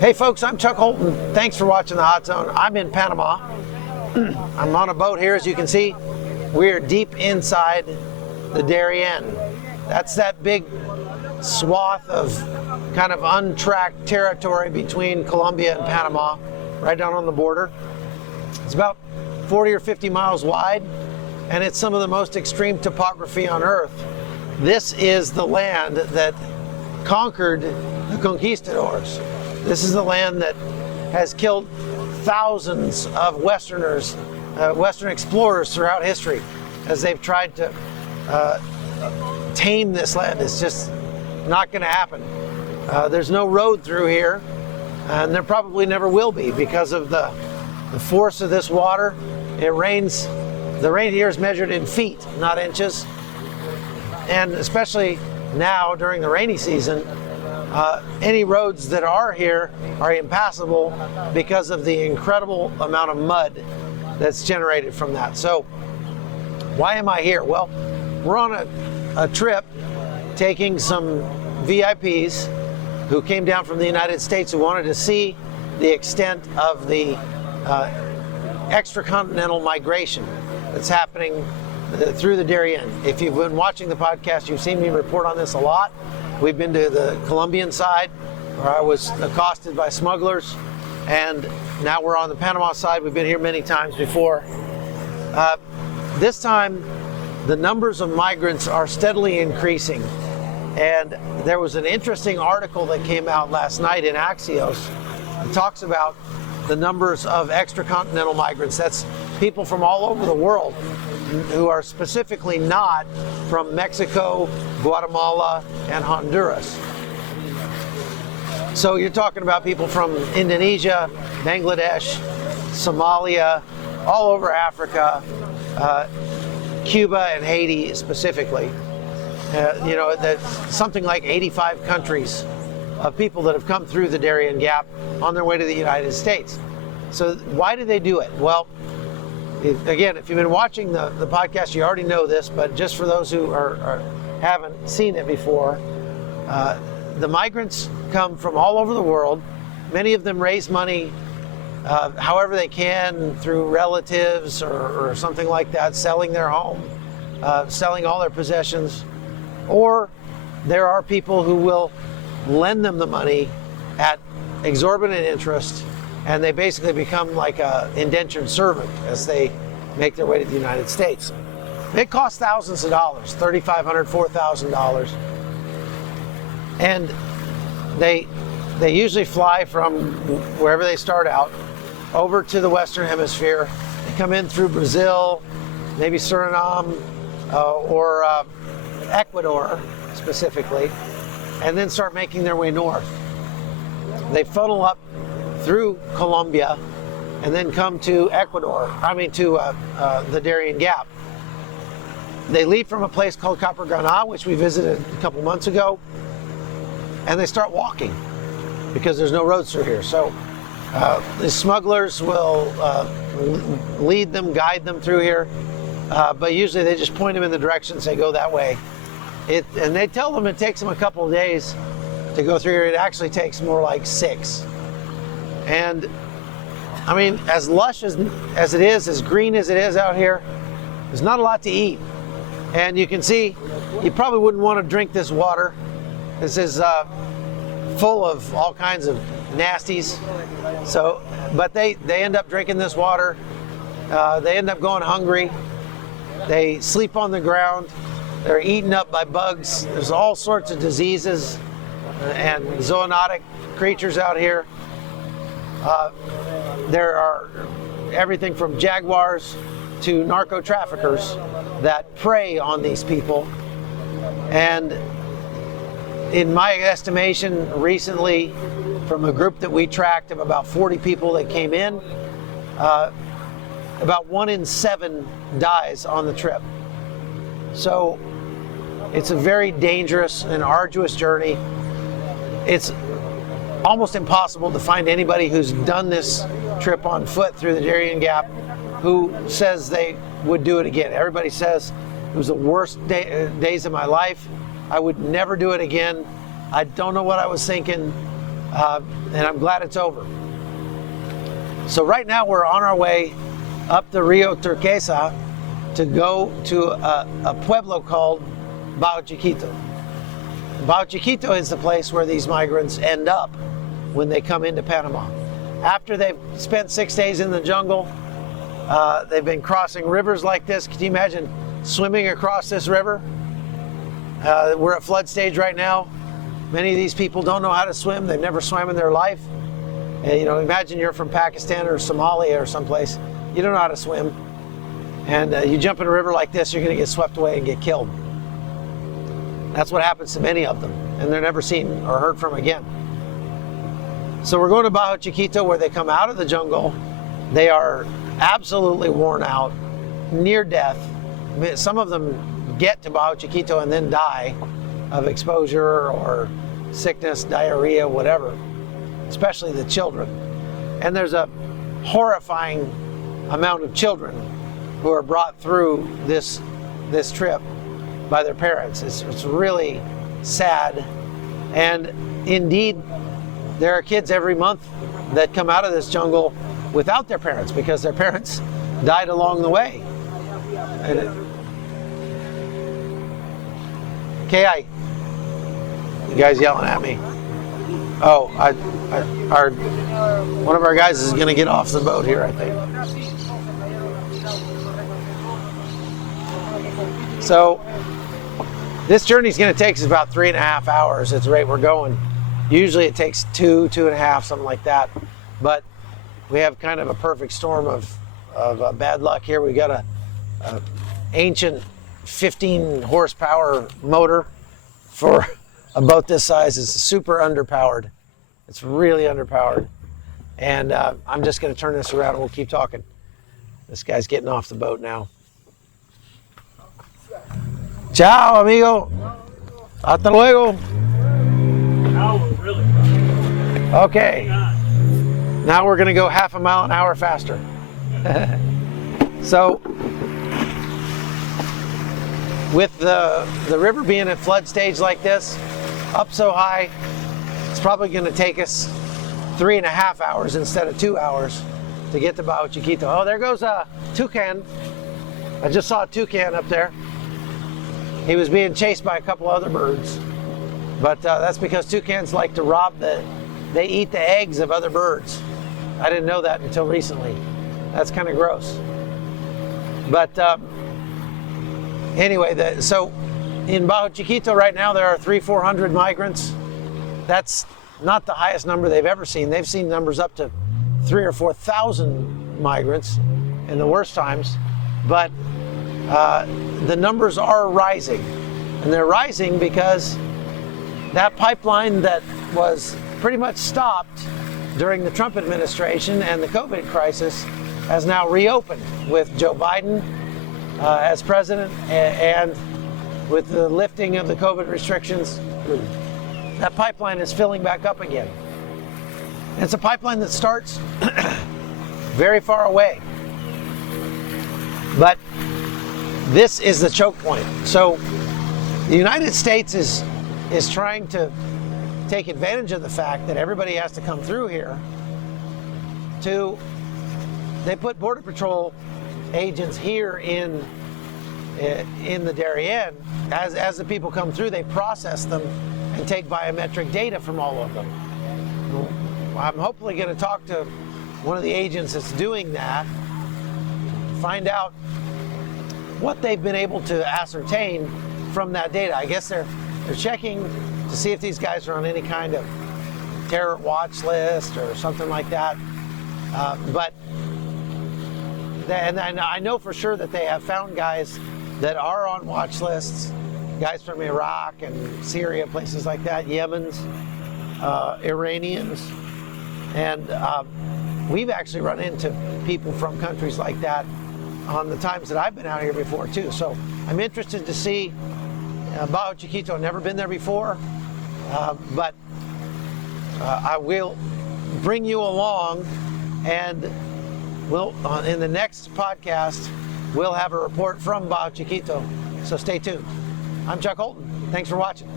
Hey folks, I'm Chuck Holton. Thanks for watching the Hot Zone. I'm in Panama. I'm on a boat here, as you can see. We're deep inside the Darien. That's that big swath of kind of untracked territory between Colombia and Panama, right down on the border. It's about 40 or 50 miles wide, and it's some of the most extreme topography on Earth. This is the land that conquered the conquistadors. This is the land that has killed thousands of Westerners, Western explorers throughout history, as they've tried to tame this land. It's just not going to happen. There's no road through here, and there probably never will be because of the force of this water. It rains. The rain here is measured in feet, not inches. And especially now during the rainy season, any roads that are here are impassable because of the incredible amount of mud that's generated from that. So why am I here? Well, we're on a trip taking some VIPs who came down from the United States who wanted to see the extent of the extracontinental migration that's happening through the Darien. If you've been watching the podcast, you've seen me report on this a lot. We've been to the Colombian side, where I was accosted by smugglers, and now we're on the Panama side. We've been here many times before. This time, the numbers of migrants are steadily increasing, and there was an interesting article that came out last night in Axios that talks about the numbers of extracontinental migrants. That's people from all over the world who are specifically not from Mexico, Guatemala, and Honduras. So you're talking about people from Indonesia, Bangladesh, Somalia, all over Africa, Cuba and Haiti specifically. That's something like 85 countries of people that have come through the Darien Gap on their way to the United States. So why do they do it? Well, again, if you've been watching the podcast, you already know this, but just for those who haven't seen it before, the migrants come from all over the world. Many of them raise money however they can through relatives or something like that, selling their home, selling all their possessions. Or there are people who will lend them the money at exorbitant interest, and they basically become like an indentured servant as they make their way to the United States. It costs thousands of dollars, $3,500, $4,000. And they usually fly from wherever they start out over to the Western Hemisphere. They come in through Brazil, maybe Suriname, or Ecuador specifically, and then start making their way north. They funnel up through Colombia and then come to the Darien Gap. They leave from a place called Granada, which we visited a couple months ago, and they start walking because there's no roads through here. So the smugglers will lead them, guide them through here, but usually they just point them in the direction and say, go that way. And they tell them it takes them a couple of days to go through here. It actually takes more like 6. And I mean, as lush as it is, as green as it is out here, there's not a lot to eat. And you can see, you probably wouldn't want to drink this water. This is full of all kinds of nasties. So, but they end up drinking this water. They end up going hungry. They sleep on the ground. They're eaten up by bugs. There's all sorts of diseases and zoonotic creatures out here. There are everything from jaguars to narco traffickers that prey on these people. And in my estimation, recently, from a group that we tracked of about 40 people that came in, about 1 in 7 dies on the trip. So it's a very dangerous and arduous journey. It's almost impossible to find anybody who's done this trip on foot through the Darien Gap who says they would do it again. Everybody says it was the worst days of my life. I would never do it again. I don't know what I was thinking. and I'm glad it's over. So right now we're on our way up the Rio Turquesa to go to a pueblo called Bajo Chiquito. Bajo Chiquito is the place where these migrants end up when they come into Panama. After they've spent 6 days in the jungle, they've been crossing rivers like this. Can you imagine swimming across this river? We're at flood stage right now. Many of these people don't know how to swim. They've never swam in their life. And, imagine you're from Pakistan or Somalia or someplace. You don't know how to swim. And you jump in a river like this, you're going to get swept away and get killed. That's what happens to many of them. And they're never seen or heard from again. So we're going to Bajo Chiquito, where they come out of the jungle. They are absolutely worn out, near death. Some of them get to Bajo Chiquito and then die of exposure or sickness, diarrhea, whatever, especially the children. And there's a horrifying amount of children who are brought through this trip by their parents. It's really sad. And indeed, there are kids every month that come out of this jungle without their parents because their parents died along the way. KI, you guys yelling at me. Oh, one of our guys is going to get off the boat here, I think. So this journey is going to take us about 3.5 hours at the rate we're going. Usually it takes 2.5, something like that. But we have kind of a perfect storm of bad luck here. We got a ancient 15 horsepower motor for a boat this size. It's super underpowered. It's really underpowered. And I'm just going to turn this around and we'll keep talking. This guy's getting off the boat now. Ciao, amigo. Hasta luego. Okay. Now we're going to go 0.5 mile an hour faster. So, with the river being at flood stage like this, up so high, it's probably going to take us 3.5 hours instead of 2 hours to get to Bajo Chiquito. Oh, there goes a toucan. I just saw a toucan up there. He was being chased by a couple other birds, but that's because toucans like to they eat the eggs of other birds. I didn't know that until recently. That's kind of gross. But anyway, so in Bajo Chiquito right now there are 300-400 migrants. That's not the highest number they've ever seen. They've seen numbers up to 3,000 or 4,000 migrants in the worst times. But the numbers are rising, and they're rising because that pipeline that was pretty much stopped during the Trump administration and the COVID crisis has now reopened with Joe Biden as president and with the lifting of the COVID restrictions. That pipeline is filling back up again. It's a pipeline that starts very far away, but this is the choke point. So the United States is trying to take advantage of the fact that everybody has to come through here. They put Border Patrol agents here in the Darien. As the people come through, they process them and take biometric data from all of them. I'm hopefully going to talk to one of the agents that's doing that, find out what they've been able to ascertain from that data. I guess they're checking to see if these guys are on any kind of terror watch list or something like that. And I know for sure that they have found guys that are on watch lists, guys from Iraq and Syria, places like that, Yemens, Iranians. And we've actually run into people from countries like that on the times that I've been out here before too. So I'm interested to see Bajo Chiquito. I've never been there before, but I will bring you along, and in the next podcast we'll have a report from Bajo Chiquito. So stay tuned. I'm Chuck Holton. Thanks for watching.